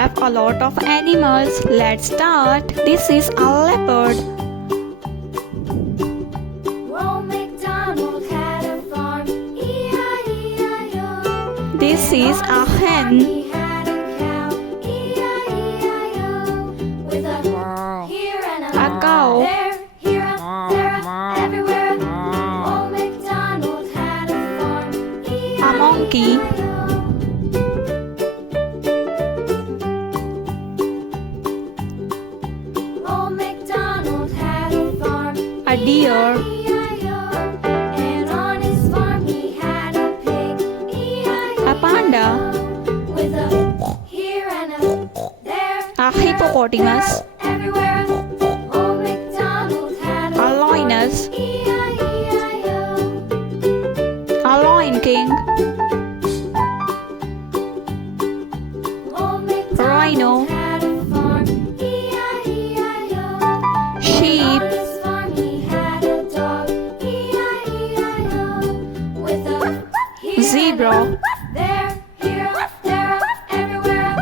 have a lot of animals. Let's start. This is a leopard. Old MacDonald had a farm, E-I-E-I-O. This is a hen. He had a cow, E-I-E-I-O. With a here and A cow. there, here and there, everywhere. Old MacDonald had a farm, A monkey. Old MacDonald had a farm, A deer. and on his farm he had a pig, A panda. with a here and a there, A hippopotamus. everywhere. Old MacDonald had A lioness. E-I-E-I-O. A lion king. Old Rhino. MacDonald had a farm, E-I-E-I-O. Sheep. On his farm he had a dog, E-I-E-I-O. With a here Zebra. and a there, here, there, everywhere.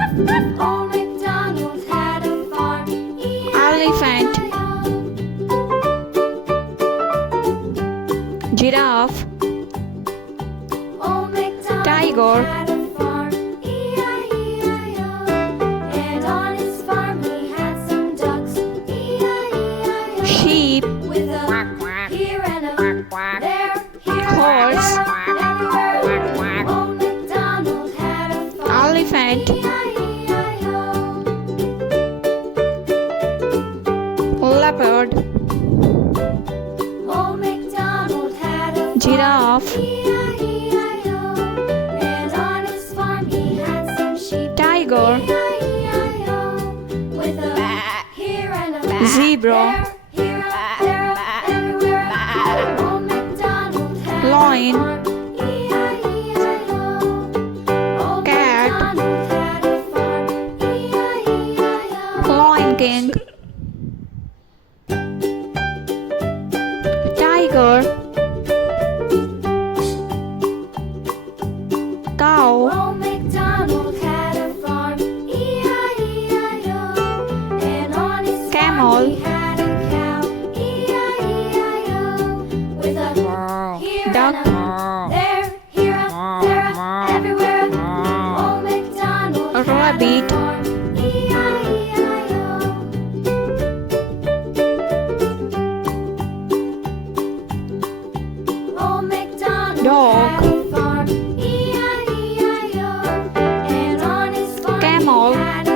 Old MacDonald had a farm, Elephant. E-I-E-I-O. Giraffe. Old MacDonald Tiger. had a farm, E-I-E-I-O. And on his farm he had some ducks, E-I-E-I-O. Sheep. With a here and a there, here, Horse. there, everywhere. Old MacDonald had a farm, Elephant. E-I-E-I-O. Leopard. Old MacDonald had a farm, Giraffe. E-I-E-I-O. And on his farm he had some sheep, Tiger. E-I-E-I-O. With a here and a Zebra. there, here, there, everywhere. Old MacDonald had Lion. a farm, E-I-E-I-O. Old Cat. MacDonald had a farm, E-I-E-I-O. Lion king. Tiger. Cow. Old MacDonald had a farm, E-I-E-I-O. And on his Camel. farm he had a cow, E-I-E-I-O. With a here Duck. and a there, here, there, everywhere. Old MacDonald A had rabbit. a farm, E-I-E-I-O. Old MacDonald Dog. had a farm, E-I-E-I-O. And on his farm Camel. he had